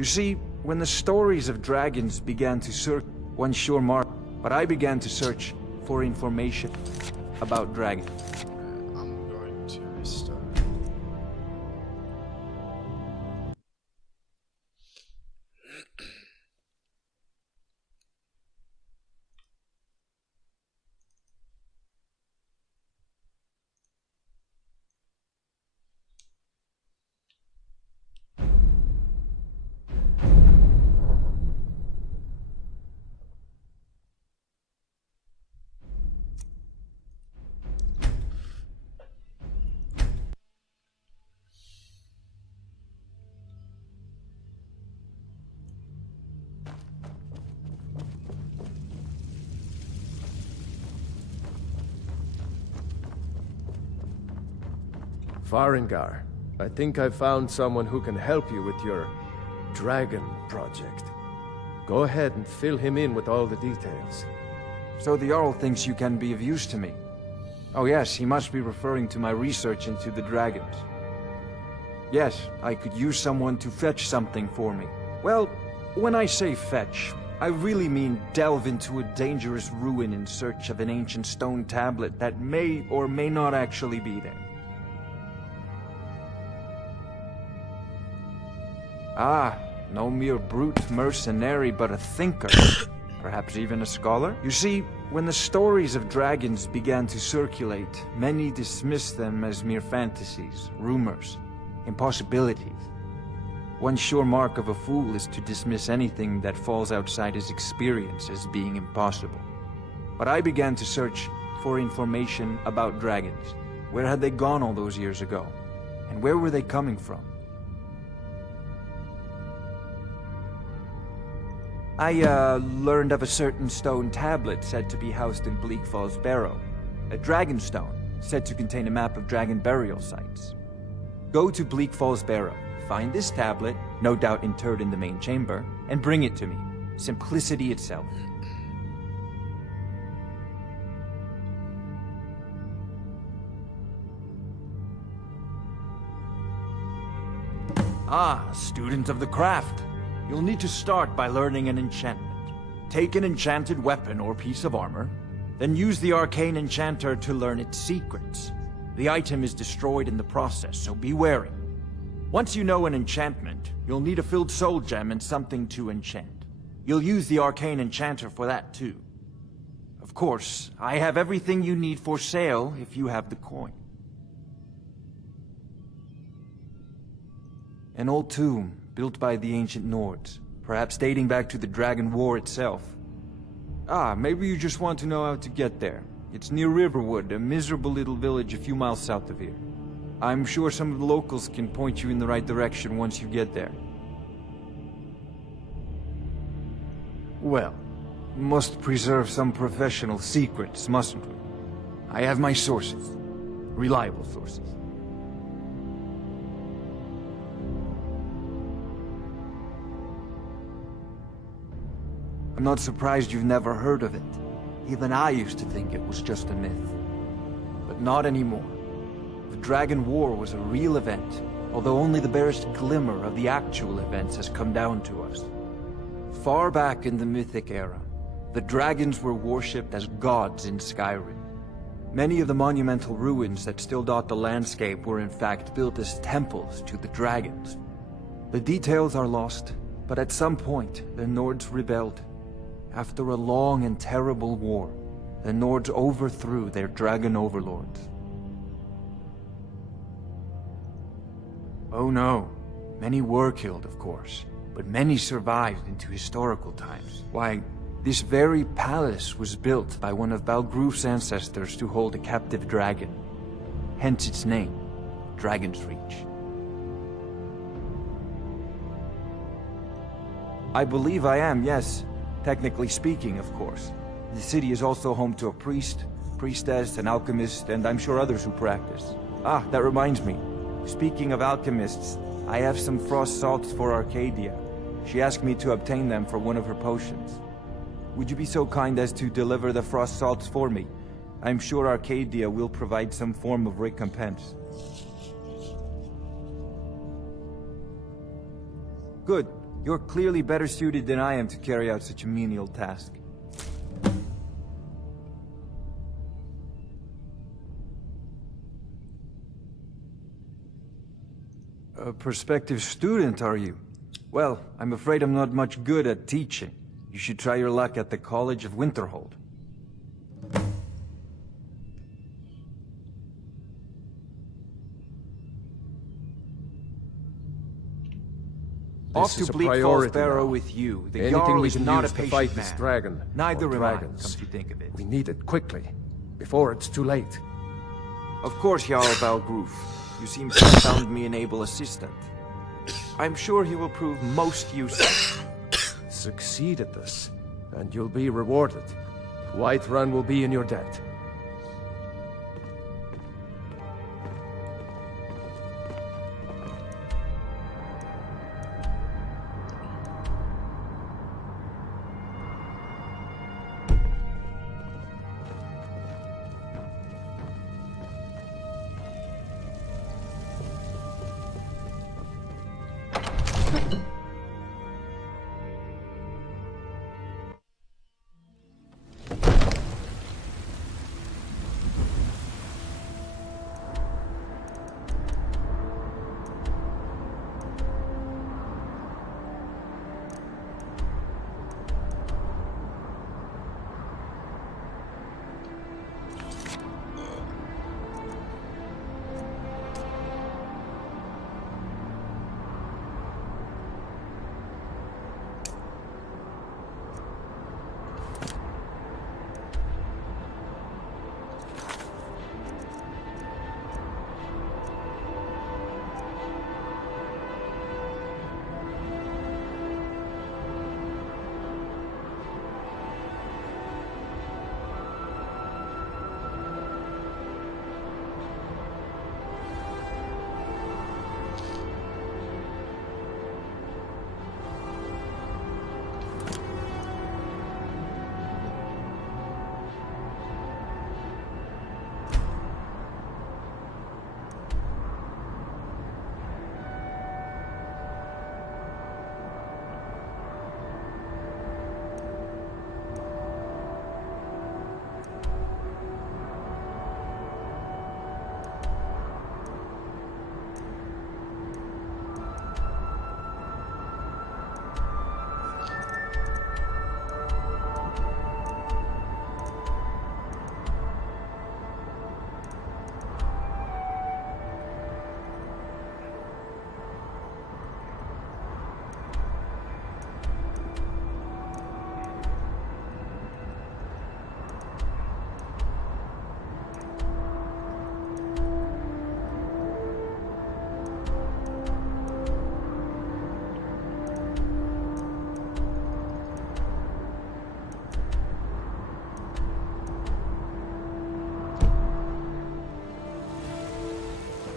You see, when the stories of dragons began to circle, one sure mark, but I began to search for information about dragons. I'm going to restart. Farengar, I think I've found someone who can help you with your dragon project. Go ahead and fill him in with all the details. So the Jarl thinks you can be of use to me. Oh yes, he must be referring to my research into the dragons. Yes, I could use someone to fetch something for me. Well, when I say fetch, I really mean delve into a dangerous ruin in search of an ancient stone tablet that may or may not actually be there. Ah, no mere brute mercenary, but a thinker. Perhaps even a scholar? You see, when the stories of dragons began to circulate, many dismissed them as mere fantasies, rumors, impossibilities. One sure mark of a fool is to dismiss anything that falls outside his experience as being impossible. But I began to search for information about dragons. Where had they gone all those years ago? And where were they coming from? I learned of a certain stone tablet said to be housed in Bleak Falls Barrow. A dragon stone, said to contain a map of dragon burial sites. Go to Bleak Falls Barrow, find this tablet, no doubt interred in the main chamber, and bring it to me. Simplicity itself. Ah, a student of the craft. You'll need to start by learning an enchantment. Take an enchanted weapon or piece of armor, then use the arcane enchanter to learn its secrets. The item is destroyed in the process, so be wary. Once you know an enchantment, you'll need a filled soul gem and something to enchant. You'll use the arcane enchanter for that too. Of course, I have everything you need for sale if you have the coin. An old tomb, built by the ancient Nords, perhaps dating back to the Dragon War itself. Ah, maybe you just want to know how to get there. It's near Riverwood, a miserable little village a few miles south of here. I'm sure some of the locals can point you in the right direction once you get there. Well, must preserve some professional secrets, mustn't we? I have my sources. Reliable sources. I'm not surprised you've never heard of it. Even I used to think it was just a myth. But not anymore. The Dragon War was a real event, although only the barest glimmer of the actual events has come down to us. Far back in the Mythic era, the dragons were worshipped as gods in Skyrim. Many of the monumental ruins that still dot the landscape were in fact built as temples to the dragons. The details are lost, but at some point, the Nords rebelled. After a long and terrible war, the Nords overthrew their dragon overlords. Oh no, many were killed, of course, but many survived into historical times. Why, this very palace was built by one of Balgruf's ancestors to hold a captive dragon. Hence its name, Dragon's Reach. I believe I am, yes. Technically speaking, of course. The city is also home to a priest, priestess, an alchemist, and I'm sure others who practice. Ah, that reminds me. Speaking of alchemists, I have some frost salts for Arcadia. She asked me to obtain them for one of her potions. Would you be so kind as to deliver the frost salts for me? I'm sure Arcadia will provide some form of recompense. Good. You're clearly better suited than I am to carry out such a menial task. A prospective student, are you? Well, I'm afraid I'm not much good at teaching. You should try your luck at the College of Winterhold. Off to Bleak Falls Barrow with you. The Anything Jarl we is can not a use to patient fight man. this dragon. Neither or am I, dragons. come to think of it. We need it quickly, before it's too late. Of course, Jarl Balgroof. You seem to have found me an able assistant. I'm sure he will prove most useful. Succeed at this, and you'll be rewarded. Whiterun will be in your debt.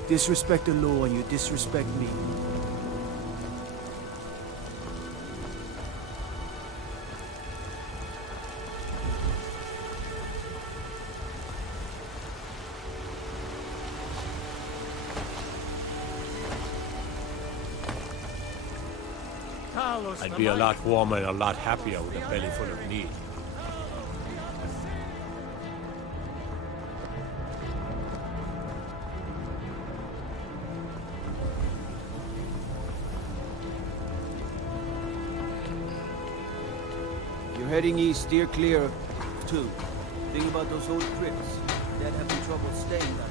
Disrespect the law and you disrespect me. I'd be a lot warmer and a lot happier with a belly full of meat. You're heading east, steer clear of Toon. Think about those old crypts. They'd having trouble staying that way.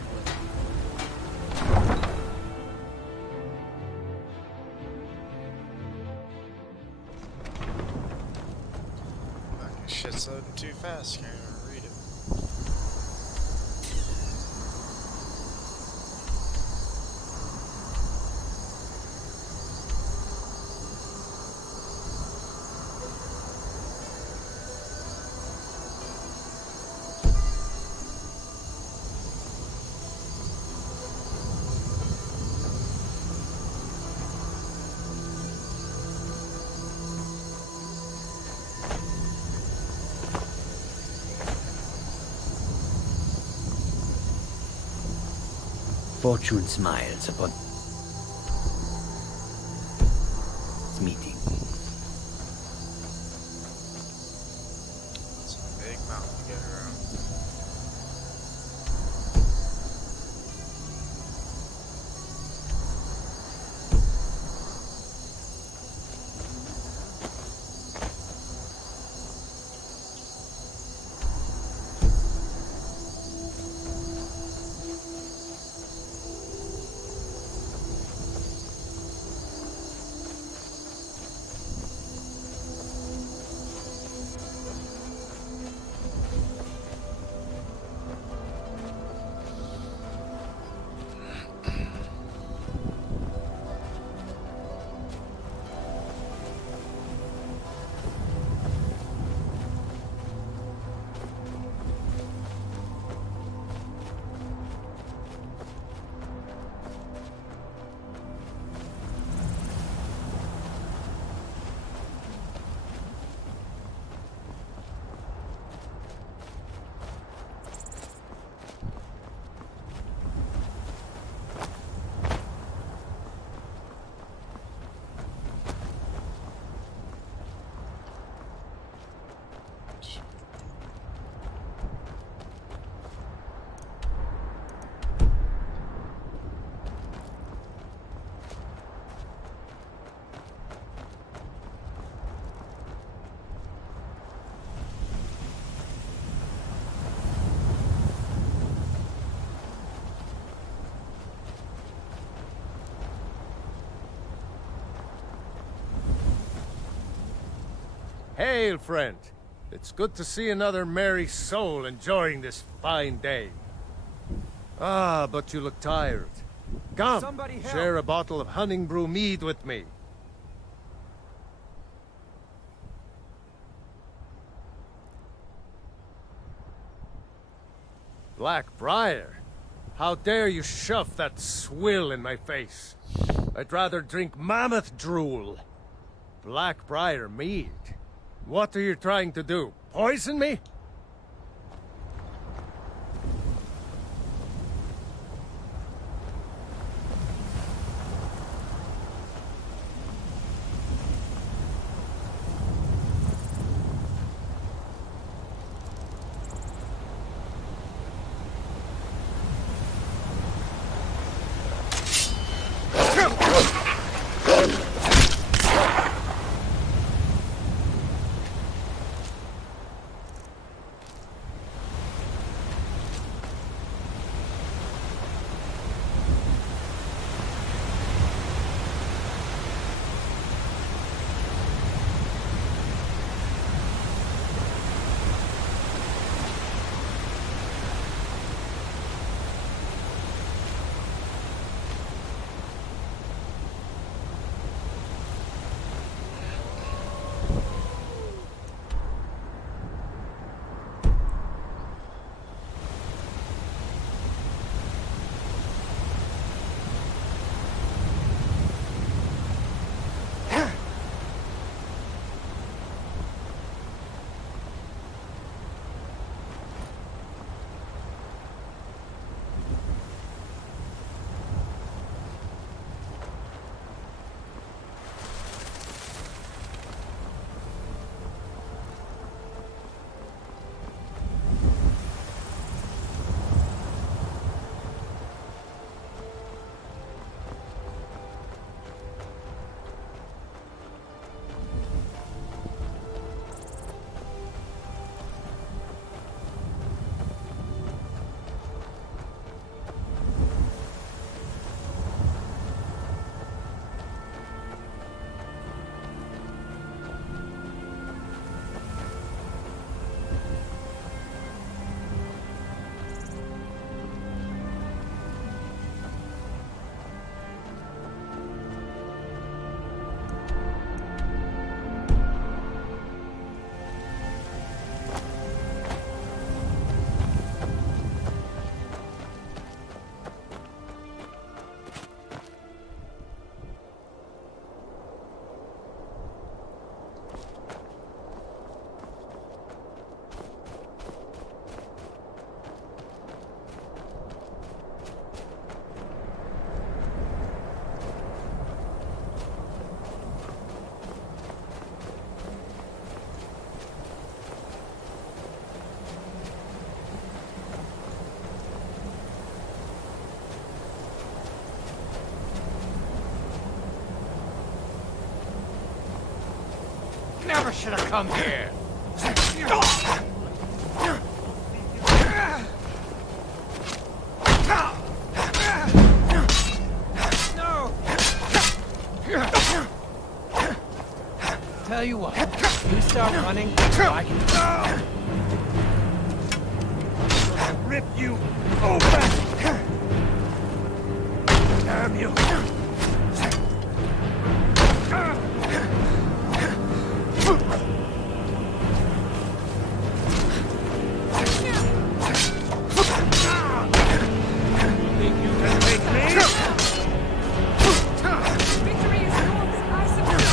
Shit's loading too fast, can't even read it. Fortune smiles upon meeting. mountain to get around. Hail, friend. It's good to see another merry soul enjoying this fine day. Ah, but you look tired. Come, Somebody help. share a bottle of Hunting Brew mead with me. Blackbriar? How dare you shove that swill in my face? I'd rather drink mammoth drool. Blackbriar mead? What are you trying to do? Poison me? never should have come here. Tell you what, you start running, I can rip you open! Damn you! Think you can take me? Victory is yours, I suppose.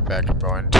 right back. I'm going to